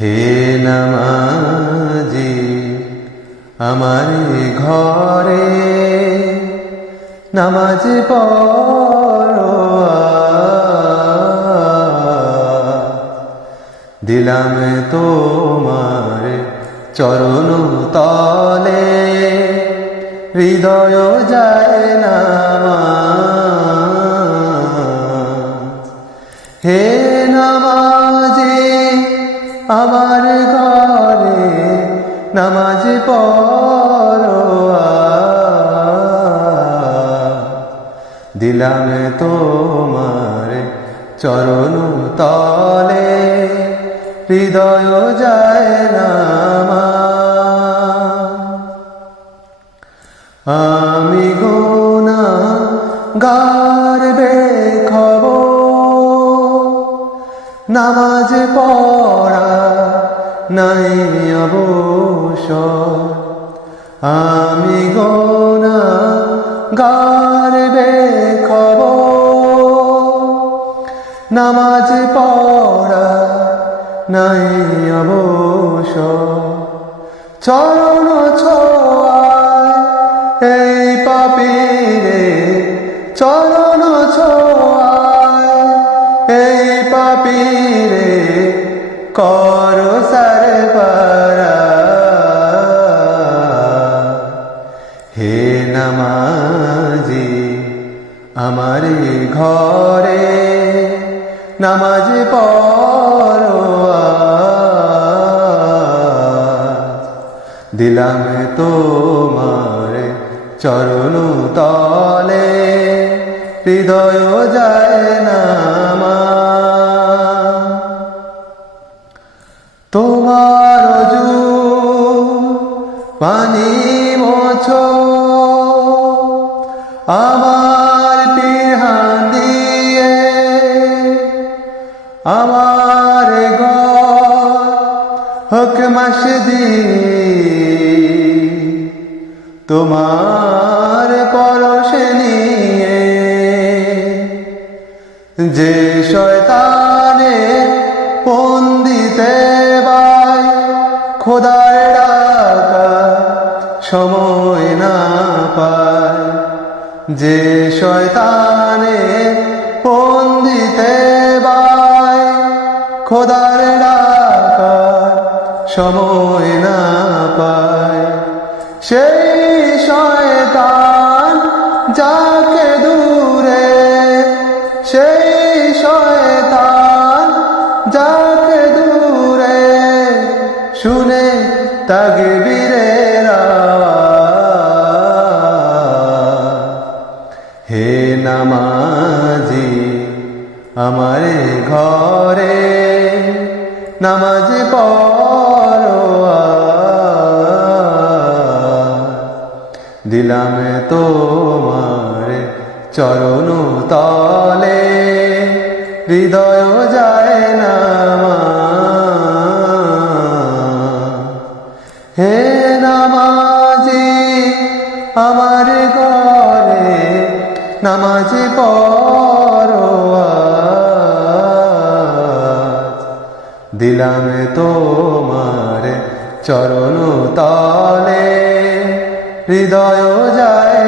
হে নামাজি আমার ঘরে নামাজ পড়ো দিলাম তোমার চরণ তলে হৃদয় যায় নামাজ। হে নামাজি আমার ঘরে নামাজ পড়ো দিলাম তোমার চরণ তলে হৃদয় যায় নামাজ। আমি গুনাহগার বেখবর নামাজ পড়া নাই অবসর। আমি গুনাহগার বেখবর নামাজ পড়া নাই অবসর। চরণ ছোঁয়ায় এই পাপীরে চরণ ছোঁয়ায় এই পাপীরে করো সারপারা। হে নামাজি আমার ঘরে নামাজ পড়ো দিলাম তোমার চরণ তলে হৃদয় যায় নামাজ। তোমার অজুর পানি মোছো আমার পিরহান দিয়ে আমার ঘর হোক মসজিদ তোমার পরশে নিয়ে। যে শয়তানে পন্দিতে বাই খোদার ডাকা সময় না পায়। যে শয়তানে পন্দিতে বাই খোদার ডাকা সময় না পায়। সেই শয়তান যাকে দূরে সেই শয়তান যাকে দূরে শুনে তাকবীরের আওয়াজ। হে নামাজি আমার ঘরে নামাজ পড়ো দিলাম তোমার চরণ তলে হৃদয় যায় নামাজ। হে নামাজি আমার ঘরে নামাজ পড়ো দিলাম তোমার চরণ তলে হৃদয় যায়